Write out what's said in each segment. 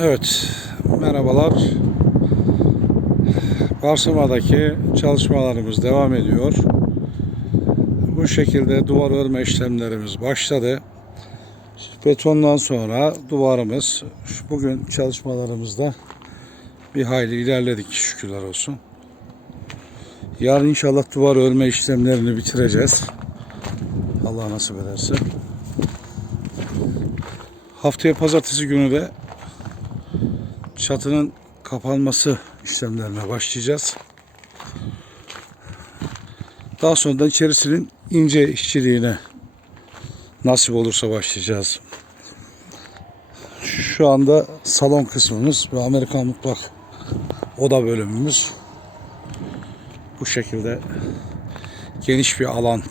Evet, merhabalar. Barsıma'daki çalışmalarımız devam ediyor. Bu şekilde duvar örme işlemlerimiz başladı. Betondan sonra duvarımız bugün çalışmalarımızda bir hayli ilerledik şükürler olsun. Yarın inşallah duvar örme işlemlerini bitireceğiz. Allah nasip ederse. Haftaya pazartesi günü de çatının kapanması işlemlerine başlayacağız. Daha sonra da içerisinin ince işçiliğine nasip olursa başlayacağız. Şu anda salon kısmımız ve Amerikan mutfak oda bölümümüz bu şekilde geniş bir alan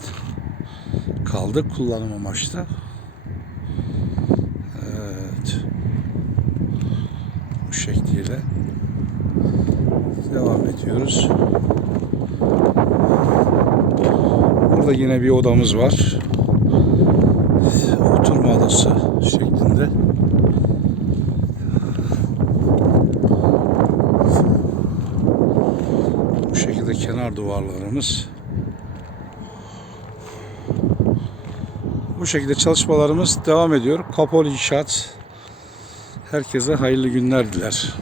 kaldı kullanım amaçlı. Evet. Bu şekliyle devam ediyoruz. Burada yine bir odamız var. Oturma odası şeklinde. Bu şekilde kenar duvarlarımız. Bu şekilde çalışmalarımız devam ediyor. Kapalı inşaat. Herkese hayırlı günler diler.